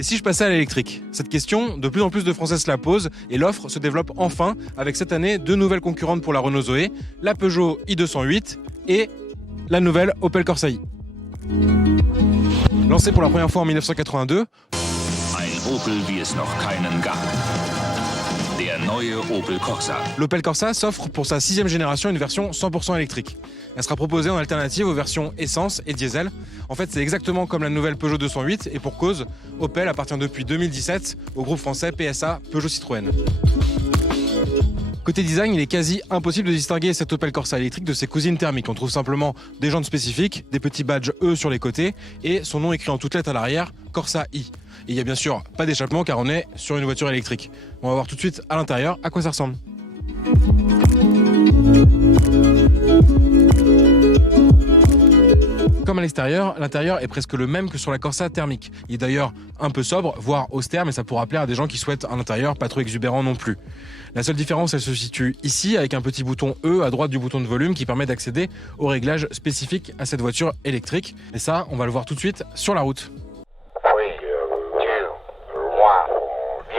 Et si je passais à l'électrique? Cette question, de plus en plus de Français se la posent et l'offre se développe enfin avec cette année deux nouvelles concurrentes pour la Renault Zoé, la Peugeot i208 et la nouvelle Opel Corsa i. Lancée pour la première fois en 1982, Ein Opel, wie es noch keinen gab. Der neue Opel Corsa. l'Opel Corsa s'offre pour sa 6e génération une version 100% électrique. Elle sera proposée en alternative aux versions essence et diesel. En fait, c'est exactement comme la nouvelle Peugeot 208 et pour cause, Opel appartient depuis 2017 au groupe français PSA Peugeot Citroën. Côté design, il est quasi impossible de distinguer cette Opel Corsa électrique de ses cousines thermiques. On trouve simplement des jantes spécifiques, des petits badges E sur les côtés et son nom écrit en toutes lettres à l'arrière, Corsa i. Et il n'y a bien sûr pas d'échappement car on est sur une voiture électrique. On va voir tout de suite à l'intérieur à quoi ça ressemble. Comme à l'extérieur, l'intérieur est presque le même que sur la Corsa thermique. Il est d'ailleurs un peu sobre, voire austère, mais ça pourra plaire à des gens qui souhaitent un intérieur pas trop exubérant non plus. La seule différence, elle se situe ici, avec un petit bouton E à droite du bouton de volume qui permet d'accéder aux réglages spécifiques à cette voiture électrique. Et ça, on va le voir tout de suite sur la route. 3, 2, 1,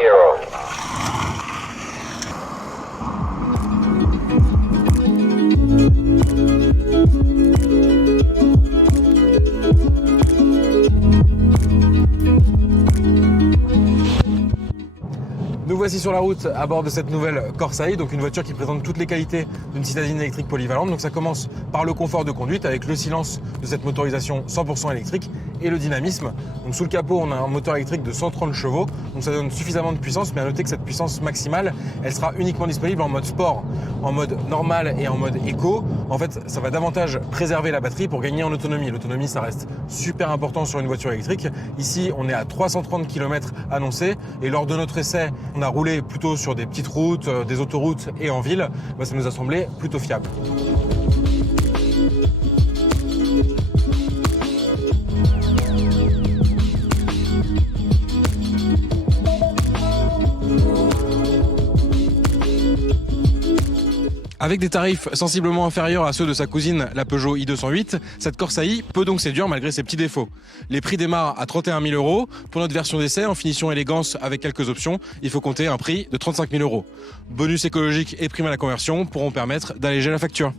0. Nous voici sur la route à bord de cette nouvelle Corsa i, donc une voiture qui présente toutes les qualités d'une citadine électrique polyvalente. Donc ça commence par le confort de conduite avec le silence de cette motorisation 100% électrique et le dynamisme. Donc sous le capot, on a un moteur électrique de 130 chevaux, donc ça donne suffisamment de puissance, mais à noter que cette puissance maximale, elle sera uniquement disponible en mode sport, en mode normal et en mode éco. En fait, ça va davantage préserver la batterie pour gagner en autonomie. L'autonomie, ça reste super important sur une voiture électrique. Ici, on est à 330 km annoncés et lors de notre essai, on a roulé plutôt sur des petites routes, des autoroutes et en ville. Ça nous a semblé plutôt fiable. Avec des tarifs sensiblement inférieurs à ceux de sa cousine, la Peugeot i208, cette Corsa i peut donc séduire malgré ses petits défauts. Les prix démarrent à 31 000 €. Pour notre version d'essai, en finition élégance avec quelques options, il faut compter un prix de 35 000 €. Bonus écologique et prime à la conversion pourront permettre d'alléger la facture.